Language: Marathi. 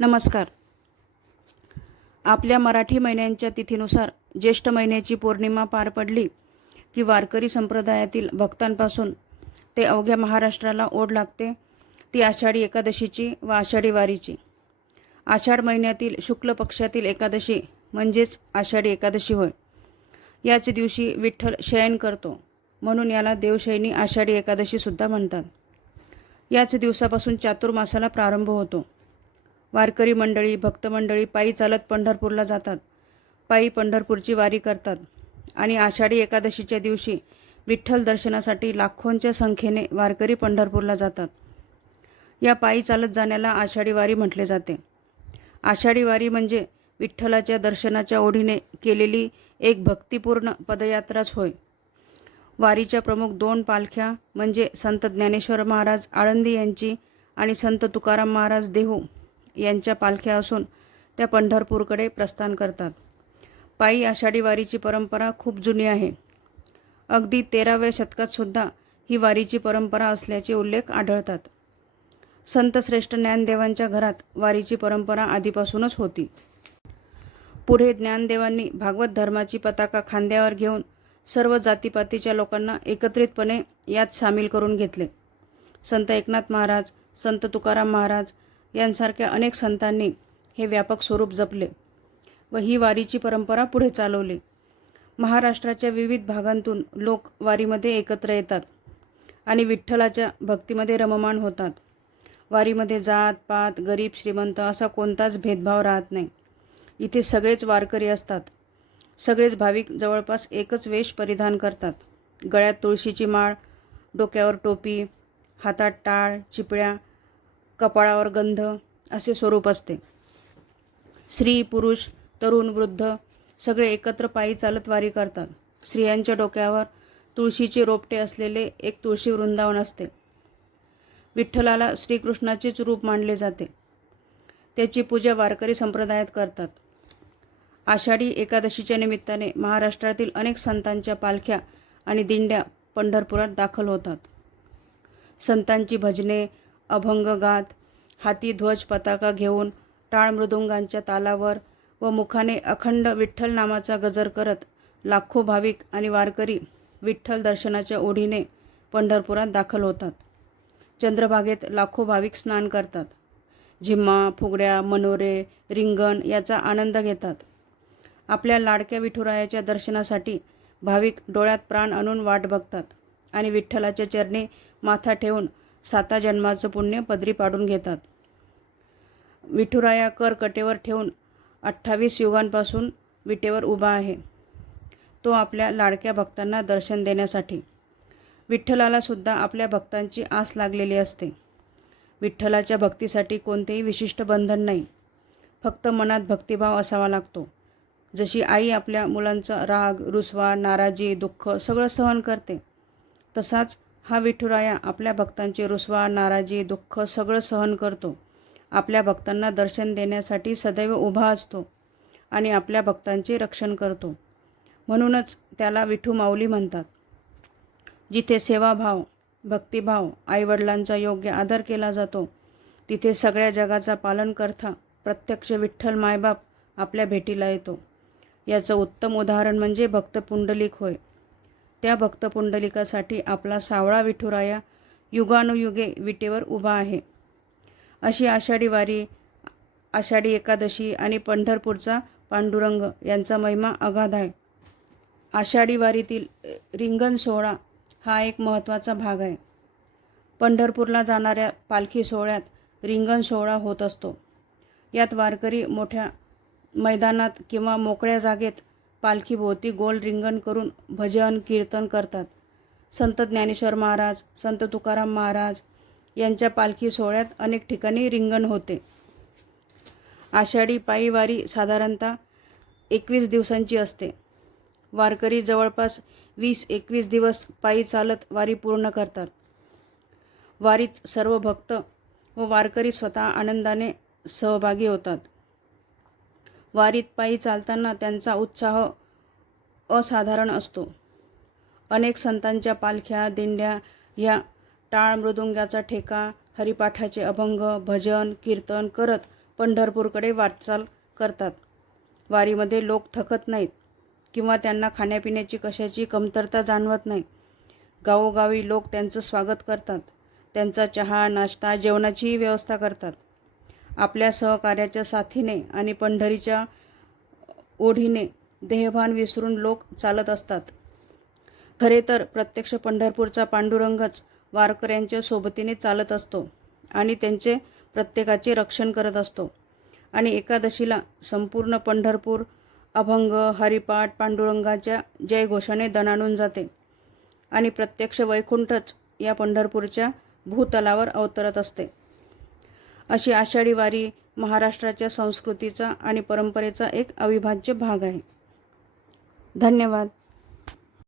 नमस्कार. आपल्या मराठी महिन्यांच्या तिथीनुसार ज्येष्ठ महिन्याची पौर्णिमा पार पडली की वारकरी संप्रदायातील भक्तांपासून ते अवघ्या महाराष्ट्राला ओढ लागते ती आषाढी एकादशीची व आषाढी वारीची. आषाढ महिन्यातील शुक्ल पक्षातील एकादशी म्हणजेच आषाढी एकादशी होय. याच दिवशी विठ्ठल शयन करतो म्हणून याला देवशयनी आषाढी एकादशीसुद्धा म्हणतात. याच दिवसापासून चातुर्मासाला प्रारंभ होतो. वारकरी मंडळी भक्तमंडळी पायी चालत पंढरपूरला जातात. पायी पंढरपूरची वारी करतात. आणि आषाढी एकादशीच्या दिवशी विठ्ठल दर्शनासाठी लाखोंच्या संख्येने वारकरी पंढरपूरला जातात. या पायी चालत जाण्याला आषाढी वारी म्हटले जाते. आषाढी वारी म्हणजे विठ्ठलाच्या दर्शनाच्या ओढीने केलेली एक भक्तिपूर्ण पदयात्राच होय. वारीच्या प्रमुख दोन पालख्या म्हणजे संत ज्ञानेश्वर महाराज आळंदी यांची आणि संत तुकाराम महाराज देहू यांच्या पालख्या असून त्या पंढरपूरकडे प्रस्थान करतात. पायी आषाढी वारीची परंपरा खूप जुनी आहे. अगदी तेराव्या शतकातसुद्धा ही वारीची परंपरा असल्याचे उल्लेख आढळतात. संतश्रेष्ठ ज्ञानदेवांच्या घरात वारीची परंपरा आधीपासूनच होती. पुढे ज्ञानदेवांनी भागवत धर्माची पताका खांद्यावर घेऊन सर्व जातीपातीच्या लोकांना एकत्रितपणे यात सामील करून घेतले. संत एकनाथ महाराज संत तुकाराम महाराज यांसारख्या अनेक संतांनी हे व्यापक स्वरूप जपले व ही वारीची परंपरा पुढे चालवली. महाराष्ट्राच्या विविध भागांतून लोक वारीमध्ये एकत्र येतात आणि विठ्ठलाच्या भक्तीमध्ये रममाण होतात. वारीमध्ये जात पात गरीब श्रीमंत असा कोणताच भेदभाव राहत नाही. इथे सगळेच वारकरी असतात. सगळेच भाविक जवळपास एकच वेश परिधान करतात. गळ्यात तुळशीची माळ डोक्यावर टोपी हातात टाळ चिपळ्या कपाळावर गंध असे स्वरूप असते. स्त्री पुरुष तरुण वृद्ध सगळे एकत्र पायी चालत वारी करतात. स्त्रियांच्या डोक्यावर तुळशीचे रोपटे असलेले एक तुळशी वृंदावन असते. विठ्ठलाला श्रीकृष्णाचेच रूप मानले जाते. त्याची पूजा वारकरी संप्रदायात करतात. आषाढी एकादशीच्या निमित्ताने महाराष्ट्रातील अनेक संतांच्या पालख्या आणि दिंड्या पंढरपुरात दाखल होतात. संतांची भजने अभंग गात हाती ध्वज पताका घेऊन टाळ मृदुंगांच्या तालावर व मुखाने अखंड विठ्ठल नामाचा गजर करत लाखो भाविक आणि वारकरी विठ्ठल दर्शनाच्या ओढीने पंढरपुरात दाखल होतात. चंद्रभागेत लाखो भाविक स्नान करतात. झिम्मा फुगड्या मनोरे रिंगण याचा आनंद घेतात. आपल्या लाडक्या विठुरायाच्या दर्शनासाठी भाविक डोळ्यात प्राण आणून वाट बघतात आणि विठ्ठलाच्या चरणी माथा ठेवून साता जन्माचं पुण्य पदरी पाडून घेतात. विठुराया कर कटेवर ठेवून अठ्ठावीस युगांपासून विटेवर उभा आहे. तो आपल्या लाडक्या भक्तांना दर्शन देण्यासाठी. विठ्ठलालासुद्धा आपल्या भक्तांची आस लागलेली असते. विठ्ठलाच्या भक्तीसाठी कोणतेही विशिष्ट बंधन नाही. फक्त मनात भक्तिभाव असावा लागतो. जशी आई आपल्या मुलांचा राग रुसवा नाराजी दुःख सगळं सहन करते तसाच हा विठुराया आपल्या भक्तांची रुसवा नाराजी दुःख सगळं सहन करतो. आपल्या भक्तांना दर्शन देण्यासाठी सदैव उभा असतो आणि आपल्या भक्तांचे रक्षण करतो. म्हणूनच त्याला विठू माऊली म्हणतात. जिथे सेवाभाव भक्तिभाव आईवडिलांचा योग्य आदर केला जातो तिथे सगळ्या जगाचा पालन करता प्रत्यक्ष विठ्ठल मायबाप आपल्या भेटीला येतो. याचं उत्तम उदाहरण म्हणजे भक्त पुंडलिक होय. त्या भक्त पुंडलिकासाठी आपला सावळा विठुराया युगानुयुगे विटेवर उभा आहे. अशी आषाढी वारी आषाढी एकादशी आणि पंढरपूरचा पांडुरंग यांचा महिमा अगाध आहे. आषाढी वारीतील रिंगण सोहळा हा एक महत्त्वाचा भाग आहे. पंढरपूरला जाणाऱ्या पालखी सोहळ्यात रिंगण सोहळा होत असतो. यात वारकरी मोठ्या मैदानात किंवा मोकळ्या जागेत पालखीभोवती गोल रिंगण करून भजन कीर्तन करतात. संत ज्ञानेश्वर महाराज संत तुकाराम महाराज यांच्या पालखी सोहळ्यात अनेक ठिकाणी रिंगण होते. आषाढी पायी वारी साधारणतः एकवीस दिवसांची असते. वारकरी जवळपास वीस एकवीस दिवस पायी चालत वारी पूर्ण करतात. वारीत सर्व भक्त व वारकरी स्वतः आनंदाने सहभागी होतात. वारीत पायी चालताना त्यांचा उत्साह असाधारण असतो. अनेक संतांच्या पालख्या दिंड्या ह्या टाळ मृदुंगाचा ठेका हरिपाठाचे अभंग भजन कीर्तन करत पंढरपूरकडे वाटचाल करतात. वारीमध्ये लोक थकत नाहीत किंवा त्यांना खाण्यापिण्याची कशाची कमतरता जाणवत नाही. गावोगावी लोक त्यांचं स्वागत करतात. त्यांचा चहा नाश्ता जेवणाचीही व्यवस्था करतात. आपल्या सहकार्याच्या साथीने आणि पंढरीच्या ओढीने देहभान विसरून लोक चालत असतात. खरे तर प्रत्यक्ष पंढरपूरचा पांडुरंगच वारकऱ्यांच्या सोबतीने चालत असतो आणि त्यांचे प्रत्येकाचे रक्षण करत असतो. आणि एकादशीला संपूर्ण पंढरपूर अभंग हरिपाठ पांडुरंगाच्या जयघोषाने दणाणून जाते आणि प्रत्यक्ष वैकुंठच या पंढरपूरच्या भूतलावर अवतरत असते. अशी आषाढी वारी महाराष्ट्राच्या संस्कृतीचा आणि परंपरेचा एक अविभाज्य भाग आहे. धन्यवाद.